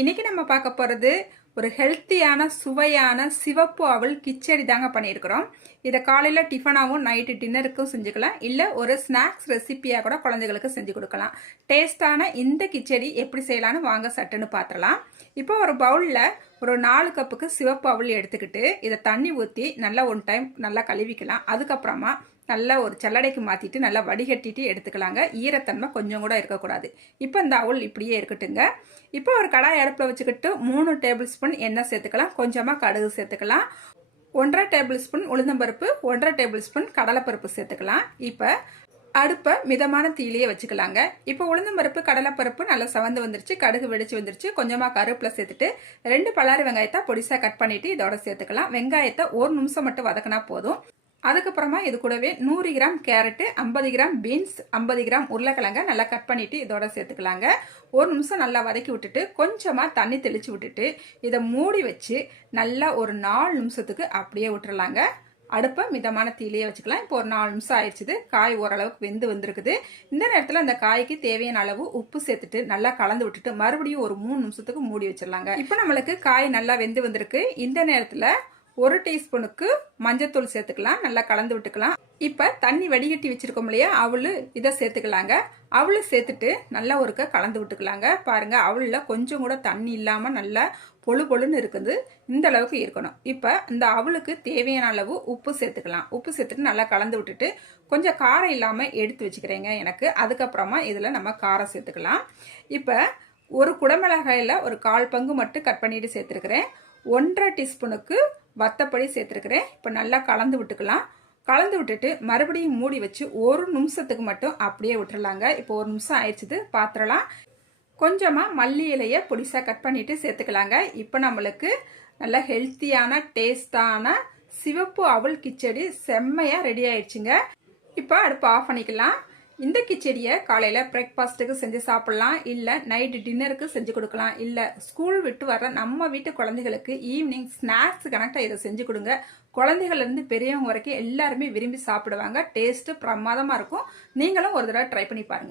இன்னைக்கு நம்ம பார்க்க போகிறது ஒரு ஹெல்த்தியான சுவையான சிவப்பு அவல் கிச்சடி தாங்க பண்ணியிருக்கிறோம். இதை காலையில் டிஃபனாகவும் நைட்டு டின்னருக்கும் செஞ்சுக்கலாம், இல்லை ஒரு ஸ்நாக்ஸ் ரெசிபியாக கூட குழந்தைகளுக்கு செஞ்சு கொடுக்கலாம். டேஸ்டான இந்த கிச்சடி எப்படி செய்யலான்னு வாங்க சட்டுன்னு பார்த்துடலாம். இப்போ ஒரு பவுலில் ஒரு 4 கப்புக்கு சிவப்பு அவல் எடுத்துக்கிட்டு இதை தண்ணி ஊற்றி நல்லா ஒன் டைம் நல்லா கழுவிக்கலாம். அதுக்கப்புறமா நல்லா ஒரு சல்லடைக்கு மாற்றிட்டு நல்லா வடிகட்டிட்டு எடுத்துக்கலாங்க. ஈரத்தன்மை கொஞ்சம் கூட இருக்கக்கூடாது. இப்போ இந்த அவல் இப்படியே இருக்கட்டுங்க. இப்போ ஒரு கடாய் அடுப்பில் வச்சுக்கிட்டு 3 டேபிள் ஸ்பூன் எண்ணெய் சேர்த்துக்கலாம். கொஞ்சமாக கடுகு சேர்த்துக்கலாம். 1.5 டேபிள் ஸ்பூன் உளுந்தம்பருப்பு, 1.5 டேபிள் ஸ்பூன் கடலைப்பருப்பு சேர்த்துக்கலாம். இப்போ அடுப்பை மிதமான தீயிலேயே வச்சுக்கலாங்க. இப்போ உளுந்தம்பருப்பு கடலைப்பருப்பு நல்லா சவந்து வந்துருச்சு, கடுகு வெடிச்சு வந்துருச்சு. கொஞ்சமாக கருவேப்பிலை சேர்த்துட்டு 2 பல்லாரி வெங்காயத்தை பொடிசாக கட் பண்ணிட்டு இதோட சேர்த்துக்கலாம். வெங்காயத்தை 1 நிமிஷம் மட்டும் வதக்கினா போதும். அதுக்கப்புறமா இது கூடவே 100 gram carrot, 50 gram beans, 50 gram உருளைக்கிழங்க நல்லா கட் பண்ணிட்டு இதோட சேர்த்துக்கலாங்க. 1 நிமிஷம் நல்லா வதக்கி விட்டுட்டு கொஞ்சமாக தண்ணி தெளிச்சு விட்டுட்டு இதை மூடி வச்சு நல்லா ஒரு 4 நிமிஷத்துக்கு அப்படியே விட்டுறலாங்க. அடுப்பை மிதமான தீயிலேயே வச்சுக்கலாம். இப்போ ஒரு 4 நிமிஷம் ஆயிடுச்சுது. காய் ஓரளவுக்கு வெந்து வந்திருக்குது. இந்த நேரத்தில் அந்த காய்க்கு தேவையான அளவு உப்பு சேர்த்துட்டு நல்லா கலந்து விட்டுட்டு மறுபடியும் ஒரு 3 நிமிஷத்துக்கு மூடி வச்சிடலாங்க. இப்போ நம்மளுக்கு காய் நல்லா வெந்து வந்திருக்கு. இந்த நேரத்தில் 1 டீஸ்பூனுக்கு மஞ்சத்தூள் சேர்த்துக்கலாம். நல்லா கலந்து விட்டுக்கலாம். இப்போ தண்ணி வடிகட்டி வச்சிருக்கோம் இல்லையா, அவளு இதை சேர்த்துக்கலாங்க. அவளு சேர்த்துட்டு நல்லா ஒருக்க கலந்து விட்டுக்கலாங்க. பாருங்க, அவளில் கொஞ்சம் கூட தண்ணி இல்லாமல் நல்லா பொழு பொழுன்னு இருக்குது. இந்த அளவுக்கு இருக்கணும். இப்போ இந்த அவளுக்கு தேவையான அளவு உப்பு சேர்த்துக்கலாம். உப்பு சேர்த்துட்டு நல்லா கலந்து விட்டுட்டு கொஞ்சம் காரம் இல்லாமல் எடுத்து வச்சுக்கிறேங்க எனக்கு. அதுக்கப்புறமா இதில் நம்ம காரம் சேர்த்துக்கலாம். இப்போ ஒரு குடமிளகாயில் ஒரு 1/4 பங்கு மட்டும் கட் பண்ணிட்டு சேர்த்துருக்கிறேன். 1.5 டீஸ்பூனுக்கு வத்தப்பொடி சேர்த்துருக்கிறேன். இப்போ நல்லா கலந்து விட்டுக்கலாம். கலந்து விட்டுட்டு மறுபடியும் மூடி வச்சு 1 நிமிஷத்துக்கு மட்டும் அப்படியே விட்டுறலாங்க. இப்போ 1 நிமிஷம் ஆயிடுச்சுது, பாத்திரலாம். கொஞ்சமாக மல்லி இலையை பொடிசாக கட் பண்ணிட்டு சேர்த்துக்கலாங்க. இப்போ நம்மளுக்கு நல்ல ஹெல்த்தியான டேஸ்டான சிவப்பு அவல் கிச்சடி செம்மையாக ரெடி ஆயிடுச்சுங்க. இப்போ அடுப்பு ஆஃப் பண்ணிக்கலாம். இந்த கிச்சடியை காலையில் பிரேக்ஃபாஸ்ட்டுக்கு செஞ்சு சாப்பிட்லாம், இல்லை நைட்டு டின்னருக்கு செஞ்சு கொடுக்கலாம், இல்லை ஸ்கூல் விட்டு வர நம்ம வீட்டு குழந்தைகளுக்கு ஈவினிங் ஸ்நாக்ஸ் கனெக்டாக இதை செஞ்சு கொடுங்க. குழந்தைகள்லேருந்து பெரியவங்க வரைக்கும் எல்லாருமே விரும்பி சாப்பிடுவாங்க. டேஸ்ட்டு பிரமாதமாக இருக்கும். நீங்களும் ஒரு தடவை ட்ரை பண்ணி பாருங்கள்.